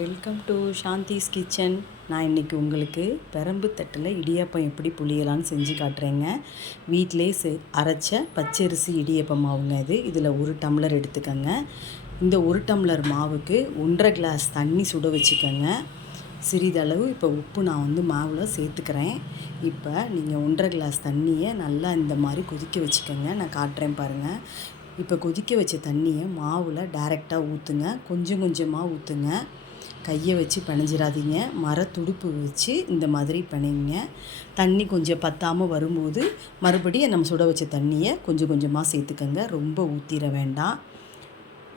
Welcome to Shanthi's kitchen. நான் இன்றைக்கி உங்களுக்கு பெரம்பு தட்டில் இடியாப்பம் எப்படி புளியலான்னு செஞ்சு காட்டுறேங்க. வீட்டிலே அரைச்ச பச்சரிசி இடியாப்பம் மாவுங்க இது. இதில் 1 டம்ளர் எடுத்துக்கோங்க. இந்த 1 டம்ளர் மாவுக்கு 1.5 கிளாஸ் தண்ணி சுட வச்சுக்கோங்க. சிறிதளவு இப்போ உப்பு நான் மாவில் சேர்த்துக்கிறேன். இப்போ நீங்கள் 1.5 கிளாஸ் தண்ணியை நல்லா இந்த மாதிரி கொதிக்க வச்சுக்கோங்க. நான் காட்டுறேன் பாருங்கள். இப்போ கொதிக்க வச்ச தண்ணியை மாவில் டைரெக்டாக ஊற்றுங்க. கொஞ்சம் கொஞ்சமாக ஊற்றுங்க. கையை வச்சு பிணைஞ்சிடாதீங்க. மரத்துடுப்பு வச்சு இந்த மாதிரி பிணைங்க. தண்ணி கொஞ்சம் பத்தாமல் வரும்போது மறுபடியும் நம்ம சுட வச்ச தண்ணியை கொஞ்சம் கொஞ்சமாக சேர்த்துக்கங்க. ரொம்ப ஊற்றிட வேண்டாம்.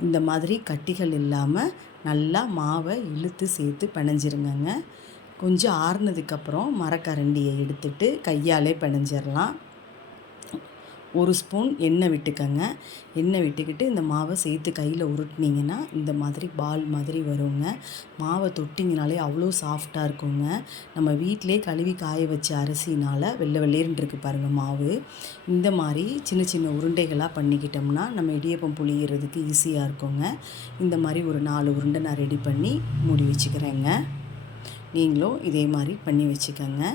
இந்த மாதிரி கட்டிகள் இல்லாமல் நல்லா மாவை இழுத்து சேர்த்து பிணைஞ்சிருங்கங்க. கொஞ்சம் ஆறுனதுக்கப்புறம் மரக்கரண்டியை எடுத்துட்டு கையாலே பிணைஞ்சிடலாம். 1 ஸ்பூன் எண்ணெய் விட்டுக்கங்க. எண்ணெய் விட்டுக்கிட்டு இந்த மாவை சேர்த்து கையில் உருட்டினீங்கன்னா இந்த மாதிரி பால் மாதிரி வருங்க. மாவை தொட்டிங்கனாலே அவ்வளோ சாஃப்டாக இருக்குங்க. நம்ம வீட்டிலே கழுவி காய வச்ச அரிசினால் வெள்ளை வெள்ளேர்னு இருக்குது பாருங்கள் மாவு. இந்த மாதிரி சின்ன சின்ன உருண்டைகளாக பண்ணிக்கிட்டோம்னா நம்ம இடியப்பம் புளியறதுக்கு ஈஸியாக இருக்குங்க. இந்த மாதிரி ஒரு 4 உருண்டை நான் ரெடி பண்ணி மூடி வச்சுக்கிறேங்க. நீங்களும் இதே மாதிரி பண்ணி வச்சுக்கோங்க.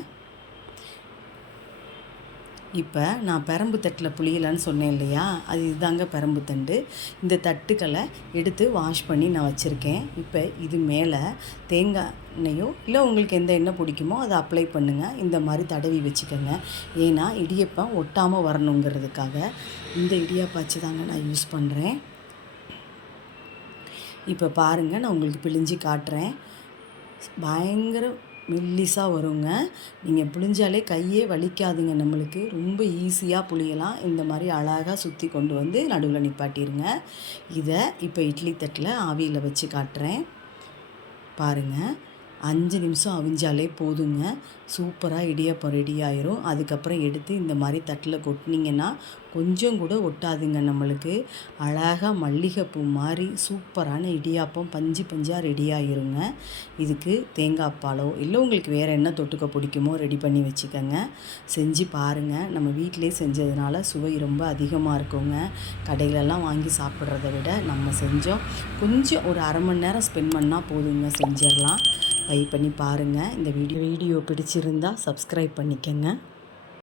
இப்போ நான் பெரம்பு தட்டில் புளியலான்னு சொன்னேன் இல்லையா, அது இதுதாங்க பெரம்பு தண்டு. இந்த தட்டுக்களை எடுத்து வாஷ் பண்ணி நான் வச்சுருக்கேன். இப்போ இது மேலே தேங்காய் எண்ணெயோ இல்லை உங்களுக்கு எந்த எண்ணெய் பிடிக்குமோ அதை அப்ளை பண்ணுங்கள். இந்த மாதிரி தடவி வச்சுக்கோங்க. ஏன்னா இடியப்பம் ஒட்டாமல் வரணுங்கிறதுக்காக இந்த இடியாப்பாச்சு தாங்க நான் யூஸ் பண்ணுறேன். இப்போ பாருங்கள், நான் உங்களுக்கு பிழிஞ்சு காட்டுறேன். பயங்கர மெல்லிஸாக வருங்க. நீங்கள் புழிஞ்சாலே கையே வலிக்காதுங்க. நம்மளுக்கு ரொம்ப ஈஸியாக புளியலாம். இந்த மாதிரி அழகாக சுற்றி கொண்டு வந்து நடுவில் நிப்பாட்டிடுங்க. இதை இப்போ இட்லி தட்டில் ஆவியில் வச்சு காட்டுறேன் பாருங்கள். 5 நிமிஷம் அவிஞ்சாலே போதுங்க. சூப்பராக இடியாப்பம் ரெடி ஆயிரும். அதுக்கப்புறம் எடுத்து இந்த மாதிரி தட்டில் கொட்டினீங்கன்னா கொஞ்சம் கூட ஒட்டாதுங்க. நம்மளுக்கு அழகாக மல்லிகைப்பூ மாதிரி சூப்பரான இடியாப்பம் பஞ்சு பஞ்சாக ரெடி ஆகிருங்க. இதுக்கு தேங்காய் பாலோ இல்லை உங்களுக்கு வேறு என்ன தொட்டுக்க பிடிக்குமோ ரெடி பண்ணி வச்சுக்கோங்க. செஞ்சு பாருங்கள். நம்ம வீட்டிலே செஞ்சதுனால சுவை ரொம்ப அதிகமாக இருக்குங்க. கடையிலெல்லாம் வாங்கி சாப்பிட்றத விட நம்ம செஞ்சோம் கொஞ்சம் ஒரு அரை மணி நேரம் ஸ்பெண்ட் பண்ணால் போதுங்க, செஞ்சிடலாம். ட்ரை பண்ணி பாருங்கள். இந்த வீடியோ பிடிச்சிருந்தால் சப்ஸ்கிரைப் பண்ணிக்கங்க.